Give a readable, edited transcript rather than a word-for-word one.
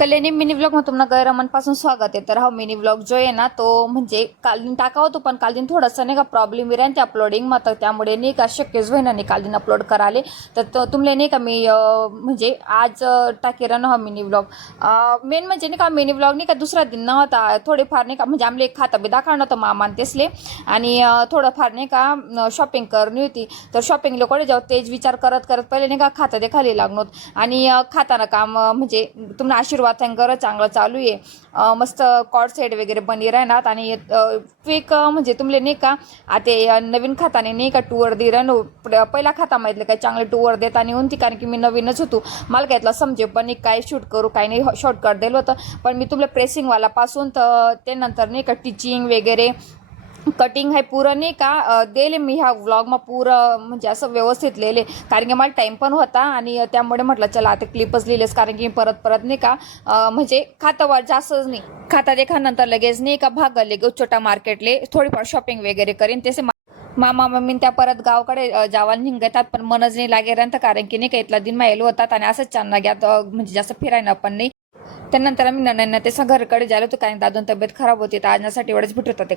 Kalyani mini व्लॉगमध्ये तुम्हाला गैरमनपासून स्वागत आहे. तर हा मिनी व्लॉग जो आहे ना तो म्हणजे काल दिन टाका होतो, पण काल दिन थोडंसं नाही का प्रॉब्लेम विरा ते अपलोडिंग मग त्यामुळे नाही का शक्यच होईना नाही काल दिन अपलोड कराले. तर तुमले नाही का मी म्हणजे आज टाकेरा ना हा मिनी व्लॉग मेन म्हणजे नाही का मिनी व्लॉग नाही का दुसरा दिन नव्हता. थोडेफार नाही का म्हणजे आमले एक खाता बी दाखवणं होतं मामान तेसले आणि थोडंफार नाही का शॉपिंग करणी होती. तर शॉपिंग लोक जेव्हा तेच विचार करत करत पहिले नाही का खाता दे खाली लागणं आणि खाताना काम म्हणजे तुम्हाला आशीर्वाद थँकर चांगलं चालू आहे. मस्त कॉर्ड सेट वगैरे बनी राहणार आणि क्विक म्हणजे तुमले नाही का आता नवीन खाताने नाही का टूवर दे राहणं. पहिला खातामधले काही चांगले टूवर देता नाही होती कारण की मी नवीनच होतो. मला काय समजे पण काय शूट करू काही नाही शॉर्टकट दिलं होतं. पण मी तुला प्रेसिंगवालापासून तर ते नंतर नाही का टीचिंग वगैरे कटिंग आहे पुरं नाही का देले मी ह्या व्लॉगમાં पुरं म्हणजे असं व्यवस्थित लिहिले कारण की मला टाईम पण होता आणि त्यामुळे म्हटलं चला आता क्लिपच लिहिलेस कारण की परत परत नाही का म्हणजे खातावर जास्तच नाही खाता देखानंतर लगेच नाही का भाग लगेच छोटा मार्केटले थोडीफार शॉपिंग वगैरे करीन तसे मामा मम्मी त्या परत गावाकडे जावायला निघतात पण मनच नाही लागेल कारण की नाही का इथला दिन मायलो होतात आणि असंच चांगला घ्यात म्हणजे जास्त फिरायला पण नाही. त्यानंतर आम्ही नंतर ते घरकडे झालो होतो कारण दादून तब्येत खराब होती तर आणण्यासाठी एवढंच भेटत होते.